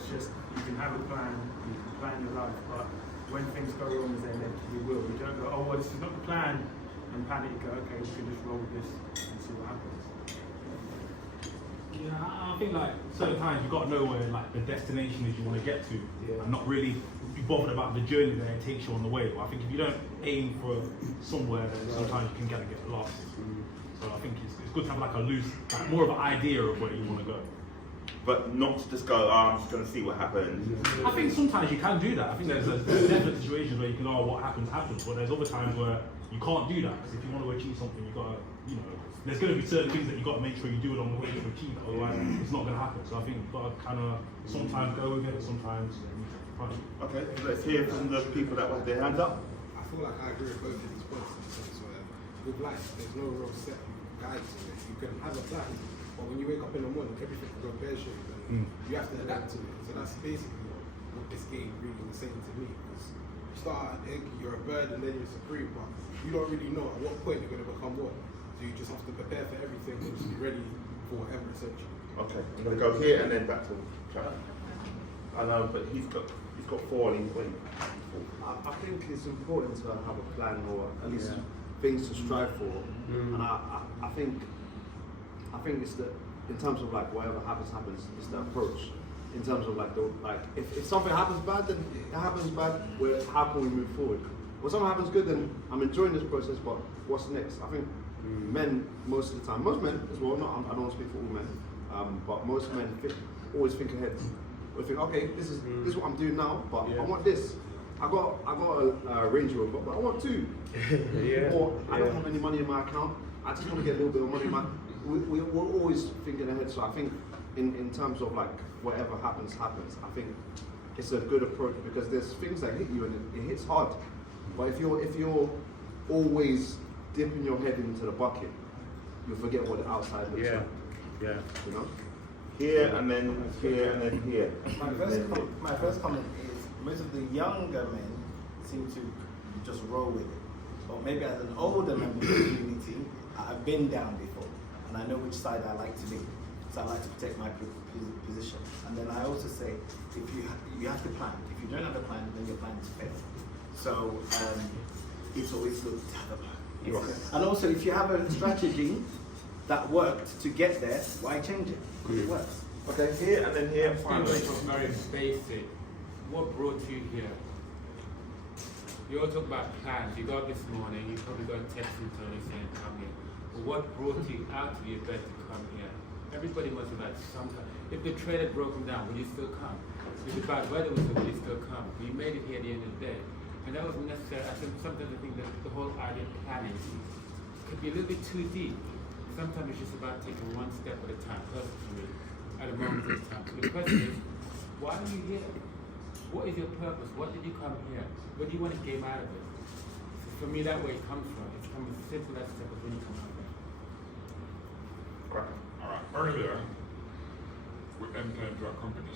it's just, you can have a plan, you can plan your life, but when things go wrong, as they inevitably will, you don't go, oh, well, this is not the plan, and panic. You go, okay, we can just roll with this and see what happens. Yeah, I think like certain times you've got to know where like the destination is you want to get to, and not really be bothered about the journey that it takes you on the way. But I think if you don't aim for somewhere, then sometimes you can get lost. So I think it's good to have like a loose, like more of an idea of where you want to go. But not to just go, I'm just going to see what happens. I think sometimes you can do that. I think there's definite situations where you can, oh, what happens, happens. But there's other times where you can't do that. Because if you want to achieve something, you've got to, you know, there's going to be certain things that you've got to make sure you do along the way to achieve it. Otherwise, it's not going to happen. So I think you've got to kind of sometimes go with it, sometimes fight. Okay, let's hear from the people that had their hands up. I feel like I agree with both of these points in the sense where with life, there's no real set guides in it. You can have a plan, but when you wake up in the morning, everything can go pear-shaped, and you have to adapt to it. So that's basically what this game really was saying to me. Because you start out an egg, you're a bird, and then you're supreme, but you don't really know at what point you're going to become what. So you just have to prepare for everything and just be ready for whatever, essentially. Okay, I'm going to go here and then back to Chad. I know, but he's got 4 and he's waiting. I think it's important to have a plan or at least things to strive for. And I think it's the, in terms of like whatever happens, it's the approach. In terms of like if something happens bad, then it happens bad. How can we move forward? When something happens good, then I'm enjoying this process. But what's next? I think men most of the time, most men as well. I don't want to speak for all men, but most men always think ahead. We think, okay, this is what I'm doing now, but I want this. I got a Range Rover, but I want 2. Or I don't have any money in my account. I just want to get a little bit of money in my. We're always thinking ahead. So I think in terms of like whatever happens. I think it's a good approach because there's things that hit you and it hits hard. But if you're always dipping your head into the bucket, you'll forget what the outside looks like. Yeah. You know. Here and then here and then here. My first comment is most of the younger men seem to just roll with it. But maybe as an older member of the community, I've been down before and I know which side I like to be. So I like to protect my position. And then I also say, if you have to plan. If you don't have a plan, then your plan is failed. So it's always good to have a plan. And also, if you have a strategy that worked to get there, why change it? Because it works. Okay, here and then here. Finally. It was very basic. What brought you here? You all talk about plans. You got up this morning, you probably got a text from Tony saying come here. But what brought you out of your bed to come here? Everybody must have had some kind. If the train had broken down, would you still come? If the bad weather was there, would you still come? But you made it here at the end of the day. And that wasn't necessary. I think sometimes I think that the whole idea of planning could be a little bit too deep. Sometimes it's just about taking one step at a time, personally, at a moment in time. So the question is, why are you here? What is your purpose? What did you come here? What do you want to gain out of it? So for me, that way it comes from. It's come as simple as step of when you come out there. All right. Earlier, we entered into a competition.